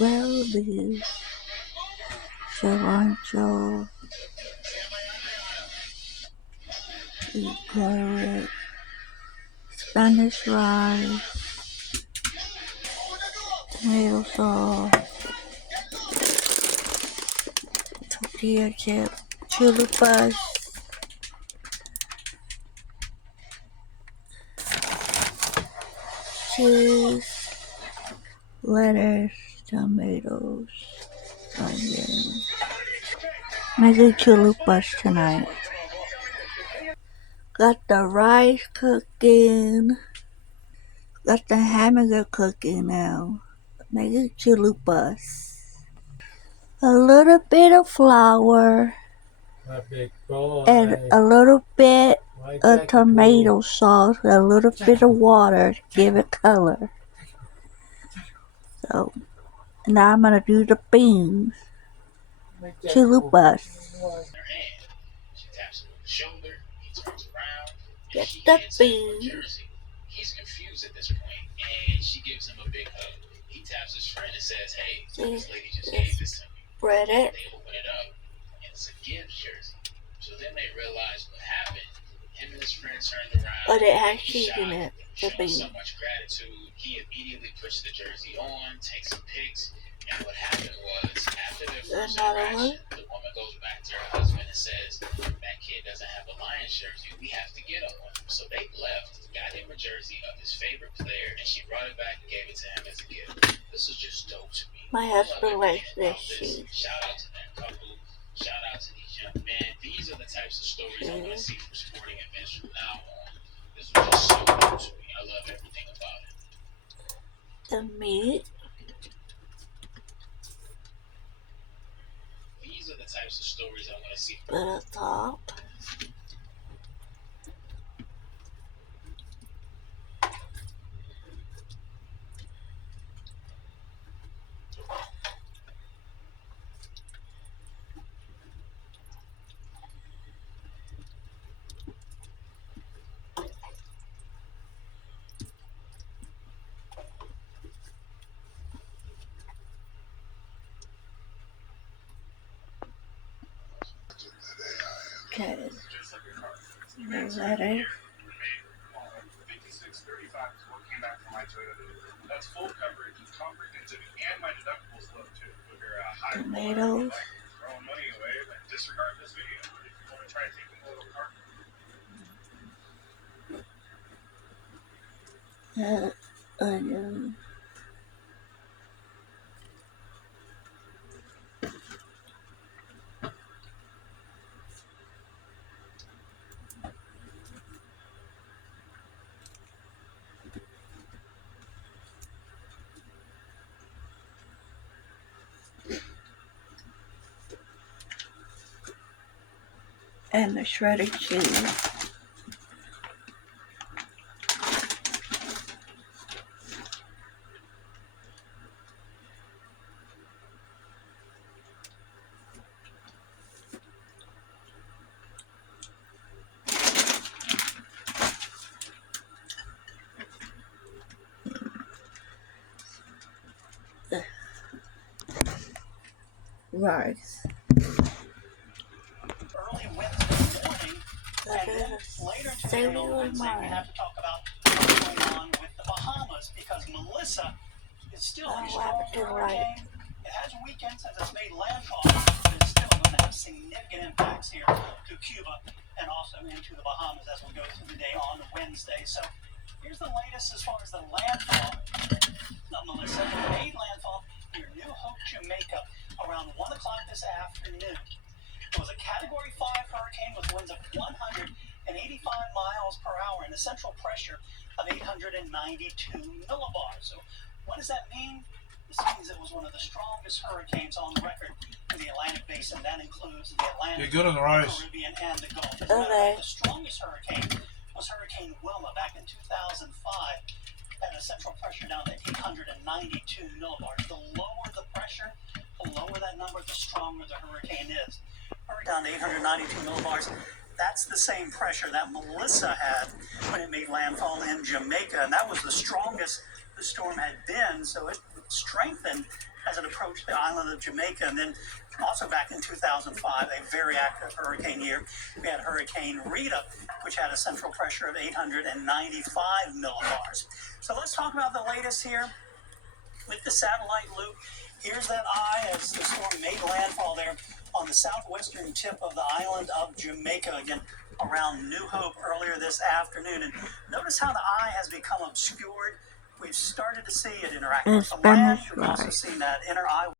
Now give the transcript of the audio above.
Well, the cilantro, the carrot, Spanish rice, tomato sauce, tortilla chip, chalupas, cheese, lettuce, tomatoes, onion. Making chalupas tonight. Got the rice cooking. Got the hamburger cooking now. Making chalupas. A little bit of flour My big boy. and a little bit of tomato sauce, a little bit of water to give it color. So now I'm gonna do the beans. Chalupas. Get the beans. He's confused at this point, and she gives him a big hug. He taps his friend and says, "Hey, this lady just gave this to me." Spread it. They open it up, and it's a Gibbs jersey. So then they realize what happened. Him and his friend turned around. But it has cheese in it. Showing so much gratitude, he immediately puts the jersey on, takes some pics, and what happened was, after their first interaction, the woman goes back to her husband and says, "That kid doesn't have a Lions jersey, we have to get him one." So they left, got him a jersey of his favorite player, and she brought it back and gave it to him as a gift. This was just dope to me. My husband likes this cheese. Shout out to that couple. Shout out to these young men. These are the types of stories I want to see from sporting events from now on. This was just so dope to me. I love everything about it. The meat. These are the types of stories I want to see. Put a top. Okay. The lettuce. That's full coverage, comprehensive, and my deductibles low too. If you're a high Tomatoes. throwing money away, then disregard this video. If you want to try to take a little cart. Onion. And the shredded cheese. Rice. Early Wednesday morning, and then later today on Wednesday, we have to talk about what's going on with the Bahamas because Melissa is still a strong hurricane. It has weakened since it's made landfall, but it's still going to have significant impacts here to Cuba and also into the Bahamas as we go through the day on Wednesday. So here's the latest as far as the landfall of Melissa. It made landfall near New Hope, Jamaica around 1 o'clock this afternoon. It was a Category 5 hurricane with winds of 185 miles per hour and a central pressure of 892 millibars. So what does that mean? This means it was one of the strongest hurricanes on record in the Atlantic Basin. That includes the Atlantic, good on the rice. Caribbean, and the Gulf. As a matter of fact, the strongest hurricane was Hurricane Wilma back in 2005. Had a central pressure down to 892 millibars. The lower the pressure, the lower that number, the stronger the hurricane is. Down to 892 millibars. That's the same pressure that Melissa had when it made landfall in Jamaica, and that was the strongest the storm had been. So it strengthened as as it approached the island of Jamaica. And then also back in 2005, a very active hurricane year, we had Hurricane Rita, which had a central pressure of 895 millibars. So let's talk about the latest here with the satellite loop. Here's that eye as the storm made landfall there on the southwestern tip of the island of Jamaica, again around New Hope earlier this afternoon. And notice how the eye has become obscured. We've started to see it interact with the land. We've also seen that inner eye